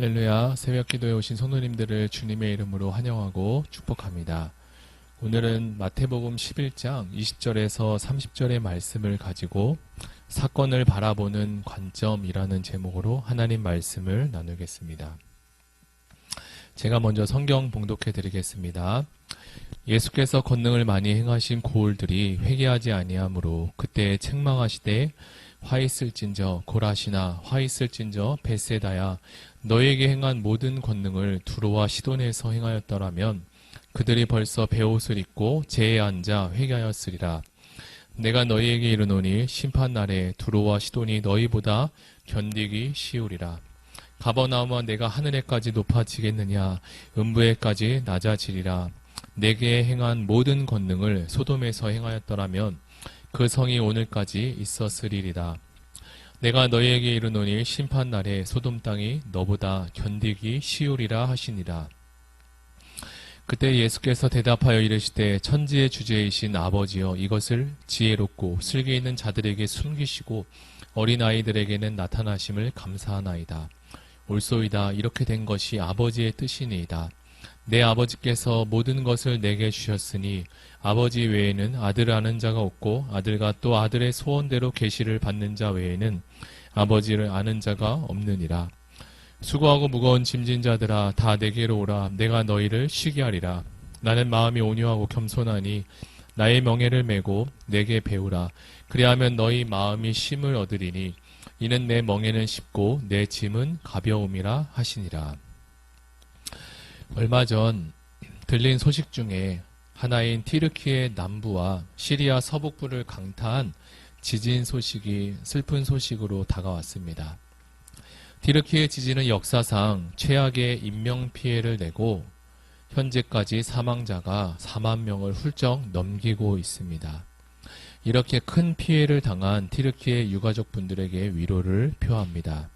할렐루야, 새벽 기도에 오신 성도님들을 주님의 이름으로 환영하고 축복합니다. 오늘은 마태복음 11장 20절에서 30절의 말씀을 가지고 사건을 바라보는 관점이라는 제목으로 하나님 말씀을 나누겠습니다. 제가 먼저 성경 봉독해 드리겠습니다. 예수께서 권능을 많이 행하신 고을들이 회개하지 아니하므로 그때 책망하시되 화 있을진저 고라시나 화 있을진저 벳세다야 너에게 행한 모든 권능을 두로와 시돈에서 행하였더라면 그들이 벌써 베옷을 입고 제에 앉아 회개하였으리라. 내가 너희에게 이르노니 심판날에 두로와 시돈이 너희보다 견디기 쉬우리라. 가버나움아 내가 하늘에까지 높아지겠느냐 음부에까지 낮아지리라. 내게 행한 모든 권능을 소돔에서 행하였더라면 그 성이 오늘까지 있었으리리라. 내가 너희에게 이르노니 심판날에 소돔 땅이 너보다 견디기 쉬우리라 하시니라. 그때 예수께서 대답하여 이르시되 천지의 주제이신 아버지여 이것을 지혜롭고 슬기 있는 자들에게 숨기시고 어린아이들에게는 나타나심을 감사하나이다. 옳소이다. 이렇게 된 것이 아버지의 뜻이니이다. 내 아버지께서 모든 것을 내게 주셨으니 아버지 외에는 아들을 아는 자가 없고 아들과 또 아들의 소원대로 계시를 받는 자 외에는 아버지를 아는 자가 없느니라. 수고하고 무거운 짐진 자들아 다 내게로 오라. 내가 너희를 쉬게 하리라. 나는 마음이 온유하고 겸손하니 나의 멍에를 메고 내게 배우라. 그리하면 너희 마음이 쉼을 얻으리니 이는 내 멍에는 쉽고 내 짐은 가벼움이라 하시니라. 얼마 전 들린 소식 중에 하나인 티르키의 남부와 시리아 서북부를 강타한 지진 소식이 슬픈 소식으로 다가왔습니다. 티르키의 지진은 역사상 최악의 인명피해를 내고 현재까지 사망자가 4만 명을 훌쩍 넘기고 있습니다. 이렇게 큰 피해를 당한 티르키의 유가족분들에게 위로를 표합니다.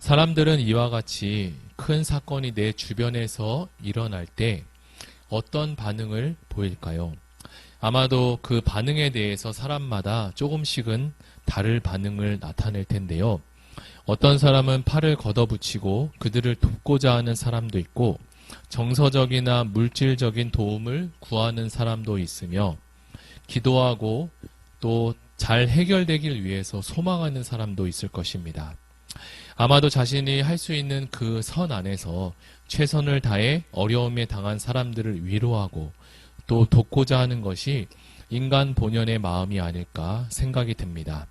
사람들은 이와 같이 큰 사건이 내 주변에서 일어날 때 어떤 반응을 보일까요? 아마도 그 반응에 대해서 사람마다 조금씩은 다를 반응을 나타낼 텐데요. 어떤 사람은 팔을 걷어붙이고 그들을 돕고자 하는 사람도 있고 정서적이나 물질적인 도움을 구하는 사람도 있으며 기도하고 또 잘 해결되길 위해서 소망하는 사람도 있을 것입니다. 아마도 자신이 할 수 있는 그 선 안에서 최선을 다해 어려움에 당한 사람들을 위로하고 또 돕고자 하는 것이 인간 본연의 마음이 아닐까 생각이 듭니다.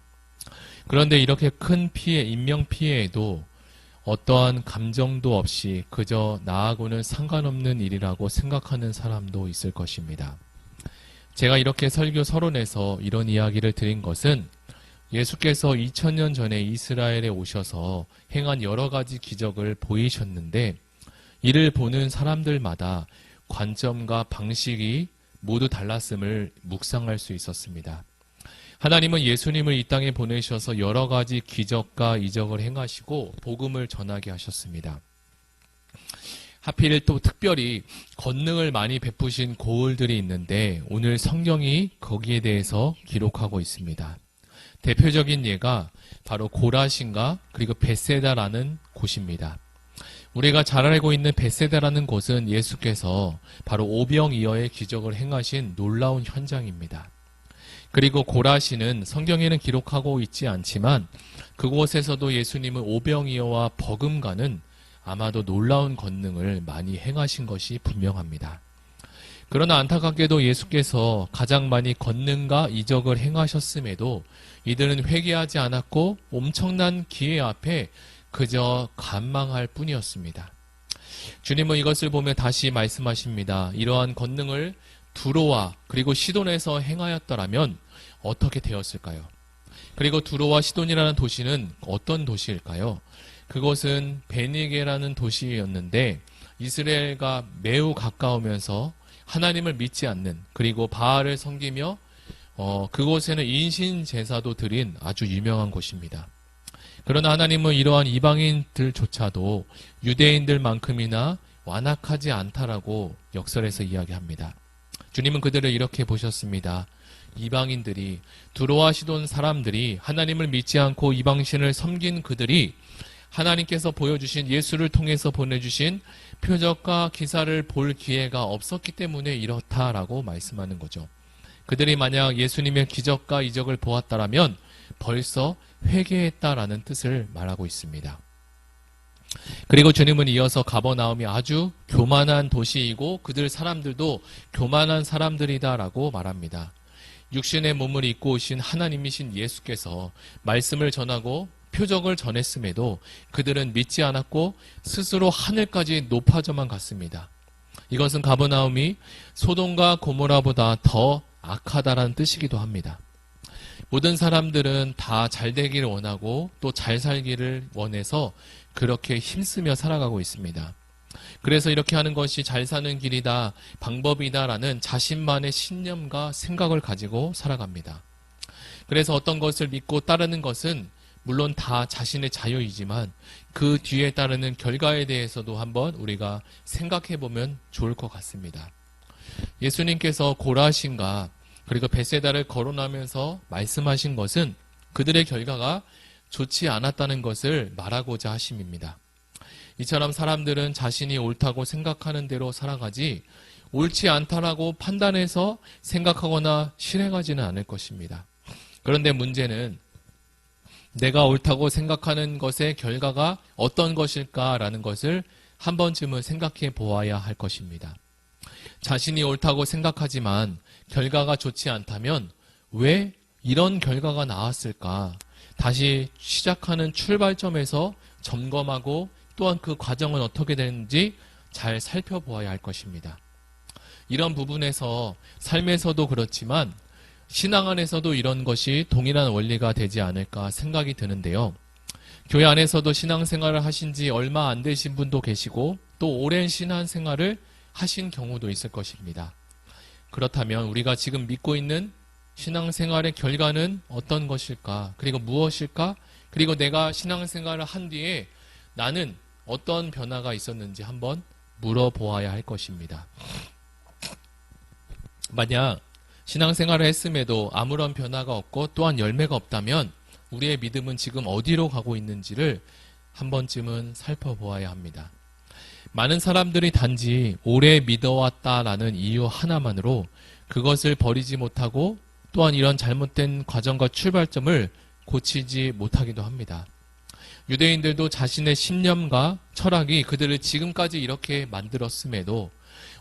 그런데 이렇게 큰 피해, 인명피해에도 어떠한 감정도 없이 그저 나하고는 상관없는 일이라고 생각하는 사람도 있을 것입니다. 제가 이렇게 설교 서론에서 이런 이야기를 드린 것은 예수께서 2000년 전에 이스라엘에 오셔서 행한 여러 가지 기적을 보이셨는데 이를 보는 사람들마다 관점과 방식이 모두 달랐음을 묵상할 수 있었습니다. 하나님은 예수님을 이 땅에 보내셔서 여러 가지 기적과 이적을 행하시고 복음을 전하게 하셨습니다. 하필 또 특별히 권능을 많이 베푸신 고을들이 있는데 오늘 성경이 거기에 대해서 기록하고 있습니다. 대표적인 예가 바로 고라신과 그리고 벳세다라는 곳입니다. 우리가 잘 알고 있는 벳세다라는 곳은 예수께서 바로 오병이어의 기적을 행하신 놀라운 현장입니다. 그리고 고라신은 성경에는 기록하고 있지 않지만 그곳에서도 예수님은 오병이어와 버금가는 아마도 놀라운 권능을 많이 행하신 것이 분명합니다. 그러나 안타깝게도 예수께서 가장 많이 권능과 이적을 행하셨음에도 이들은 회개하지 않았고 엄청난 기회 앞에 그저 간망할 뿐이었습니다. 주님은 이것을 보며 다시 말씀하십니다. 이러한 권능을 두로와 그리고 시돈에서 행하였더라면 어떻게 되었을까요? 그리고 두로와 시돈이라는 도시는 어떤 도시일까요? 그것은 베니게라는 도시였는데 이스라엘과 매우 가까우면서 하나님을 믿지 않는 그리고 바알을 섬기며 그곳에는 인신 제사도 드린 아주 유명한 곳입니다. 그러나 하나님은 이러한 이방인들조차도 유대인들만큼이나 완악하지 않다라고 역설에서 이야기합니다. 주님은 그들을 이렇게 보셨습니다. 이방인들이 두로와 시돈 사람들이 하나님을 믿지 않고 이방신을 섬긴 그들이 하나님께서 보여주신 예수를 통해서 보내주신 표적과 기사를 볼 기회가 없었기 때문에 이렇다라고 말씀하는 거죠. 그들이 만약 예수님의 기적과 이적을 보았다라면 벌써 회개했다라는 뜻을 말하고 있습니다. 그리고 주님은 이어서 가버나움이 아주 교만한 도시이고 그들 사람들도 교만한 사람들이다라고 말합니다. 육신의 몸을 입고 오신 하나님이신 예수께서 말씀을 전하고 표적을 전했음에도 그들은 믿지 않았고 스스로 하늘까지 높아져만 갔습니다. 이것은 가버나움이 소돔과 고모라보다 더 악하다라는 뜻이기도 합니다. 모든 사람들은 다 잘 되기를 원하고 또 잘 살기를 원해서 그렇게 힘쓰며 살아가고 있습니다. 그래서 이렇게 하는 것이 잘 사는 길이다, 방법이다라는 자신만의 신념과 생각을 가지고 살아갑니다. 그래서 어떤 것을 믿고 따르는 것은 물론 다 자신의 자유이지만 그 뒤에 따르는 결과에 대해서도 한번 우리가 생각해 보면 좋을 것 같습니다. 예수님께서 고라신과 그리고 벳세다를 거론하면서 말씀하신 것은 그들의 결과가 좋지 않았다는 것을 말하고자 하심입니다. 이처럼 사람들은 자신이 옳다고 생각하는 대로 살아가지 옳지 않다라고 판단해서 생각하거나 실행하지는 않을 것입니다. 그런데 문제는 내가 옳다고 생각하는 것의 결과가 어떤 것일까라는 것을 한 번쯤은 생각해 보아야 할 것입니다. 자신이 옳다고 생각하지만 결과가 좋지 않다면 왜 이런 결과가 나왔을까? 다시 시작하는 출발점에서 점검하고 또한 그 과정은 어떻게 되는지 잘 살펴보아야 할 것입니다. 이런 부분에서 삶에서도 그렇지만 신앙 안에서도 이런 것이 동일한 원리가 되지 않을까 생각이 드는데요. 교회 안에서도 신앙생활을 하신 지 얼마 안 되신 분도 계시고 또 오랜 신앙생활을 하신 경우도 있을 것입니다. 그렇다면 우리가 지금 믿고 있는 신앙생활의 결과는 어떤 것일까? 그리고 무엇일까? 그리고 내가 신앙생활을 한 뒤에 나는 어떤 변화가 있었는지 한번 물어보아야 할 것입니다. 만약 신앙생활을 했음에도 아무런 변화가 없고 또한 열매가 없다면 우리의 믿음은 지금 어디로 가고 있는지를 한 번쯤은 살펴보아야 합니다. 많은 사람들이 단지 오래 믿어왔다라는 이유 하나만으로 그것을 버리지 못하고 또한 이런 잘못된 과정과 출발점을 고치지 못하기도 합니다. 유대인들도 자신의 신념과 철학이 그들을 지금까지 이렇게 만들었음에도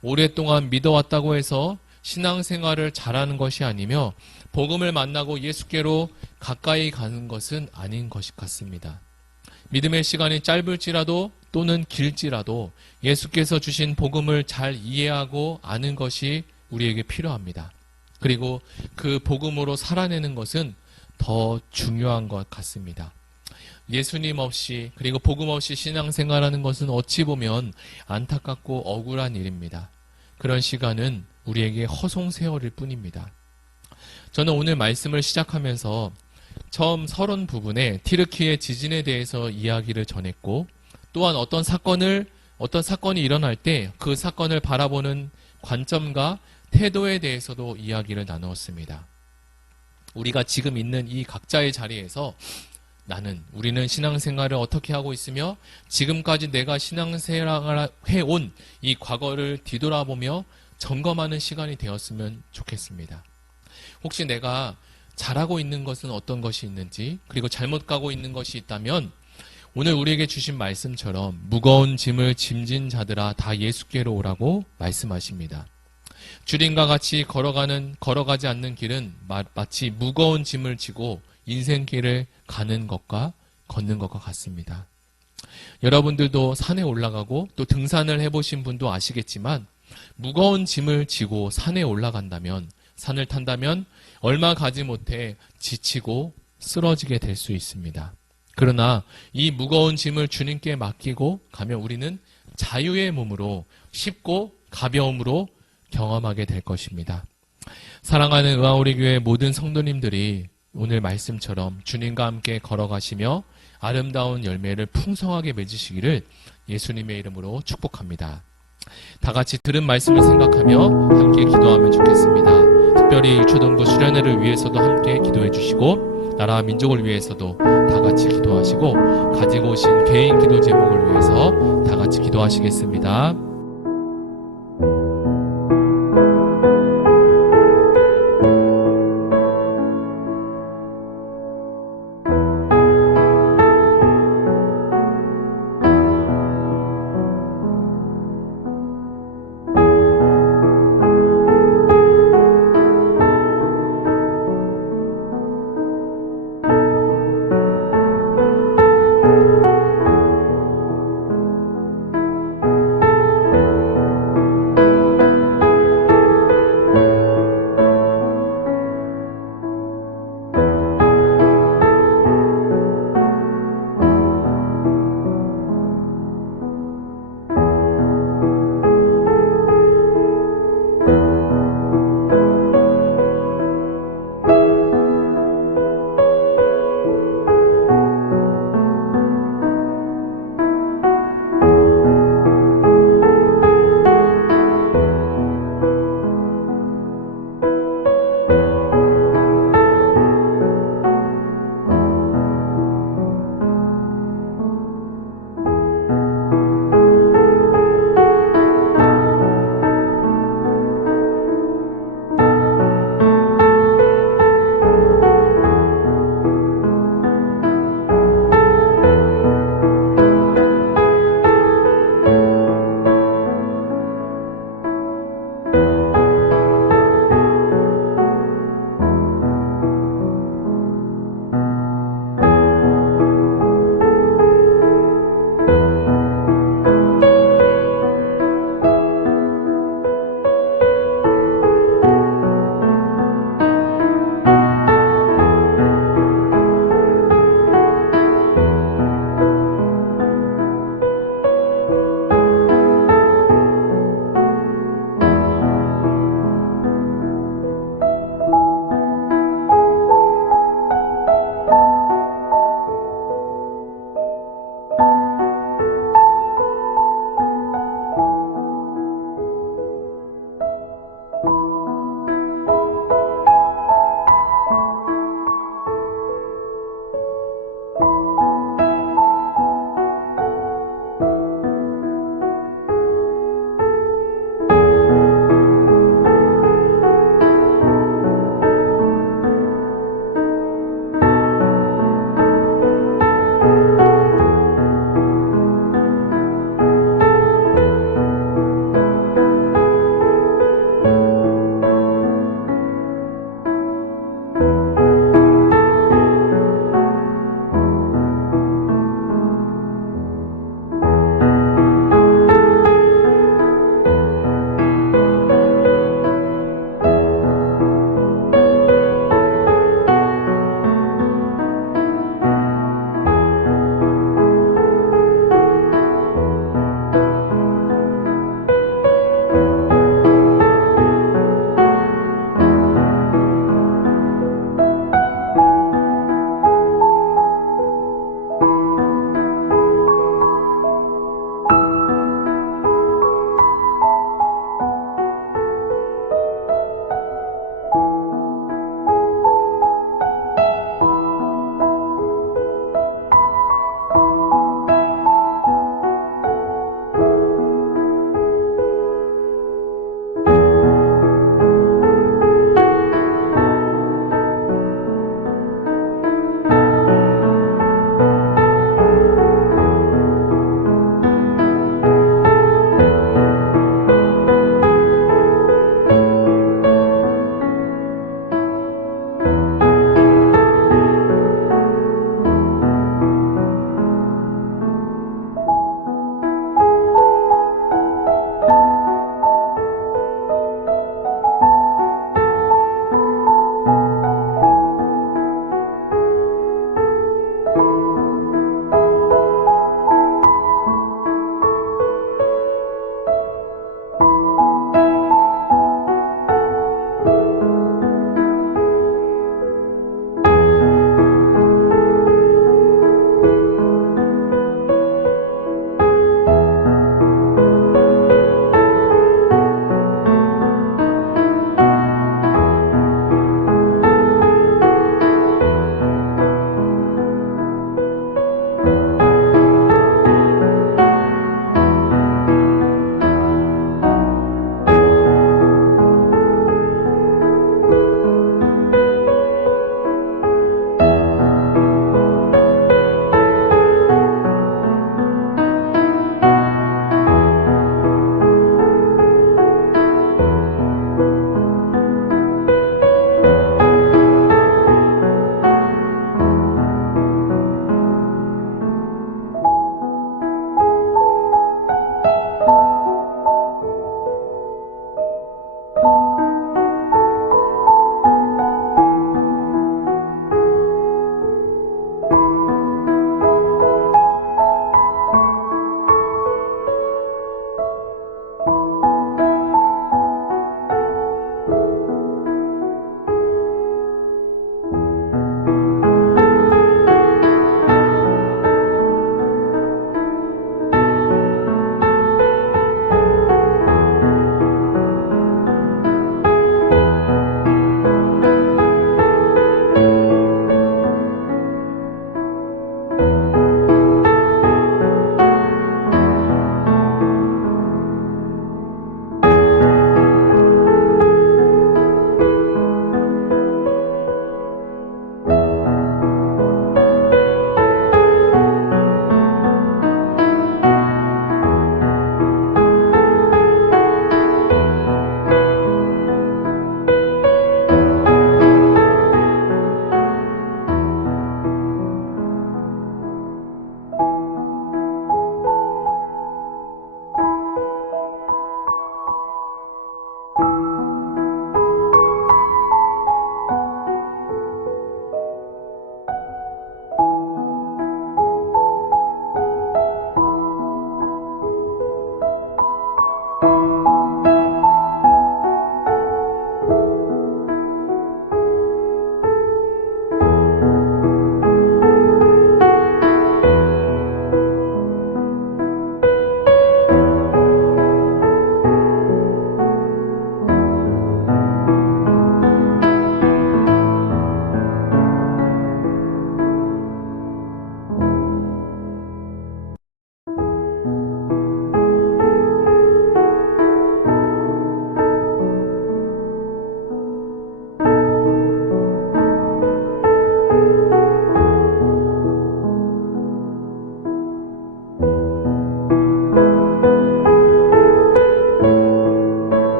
오랫동안 믿어왔다고 해서 신앙생활을 잘하는 것이 아니며 복음을 만나고 예수께로 가까이 가는 것은 아닌 것 같습니다. 믿음의 시간이 짧을지라도 또는 길지라도 예수께서 주신 복음을 잘 이해하고 아는 것이 우리에게 필요합니다. 그리고 그 복음으로 살아내는 것은 더 중요한 것 같습니다. 예수님 없이 그리고 복음 없이 신앙생활하는 것은 어찌 보면 안타깝고 억울한 일입니다. 그런 시간은 우리에게 허송세월일 뿐입니다. 저는 오늘 말씀을 시작하면서 처음 서론 부분에 티르키의 지진에 대해서 이야기를 전했고 또한 어떤 사건이 일어날 때 그 사건을 바라보는 관점과 태도에 대해서도 이야기를 나누었습니다. 우리가 지금 있는 이 각자의 자리에서 우리는 신앙생활을 어떻게 하고 있으며 지금까지 내가 신앙생활을 해온 이 과거를 뒤돌아보며 점검하는 시간이 되었으면 좋겠습니다. 혹시 내가 잘하고 있는 것은 어떤 것이 있는지 그리고 잘못 가고 있는 것이 있다면 오늘 우리에게 주신 말씀처럼 무거운 짐을 짐진 자들아 다 예수께로 오라고 말씀하십니다. 주님과 같이 걸어가지 않는 길은 마치 무거운 짐을 지고 인생길을 가는 것과 걷는 것과 같습니다. 여러분들도 산에 올라가고 또 등산을 해보신 분도 아시겠지만 무거운 짐을 지고 산에 올라간다면 산을 탄다면 얼마 가지 못해 지치고 쓰러지게 될 수 있습니다. 그러나 이 무거운 짐을 주님께 맡기고 가면 우리는 자유의 몸으로 쉽고 가벼움으로 경험하게 될 것입니다. 사랑하는 의아오리교회 모든 성도님들이 오늘 말씀처럼 주님과 함께 걸어가시며 아름다운 열매를 풍성하게 맺으시기를 예수님의 이름으로 축복합니다. 다 같이 들은 말씀을 생각하며 함께 기도하면 좋겠습니다. 특별히 일초등부 수련회를 위해서도 함께 기도해 주시고 나라와 민족을 위해서도 다 같이 기도하시고 가지고 오신 개인 기도 제목을 위해서 다 같이 기도하시겠습니다.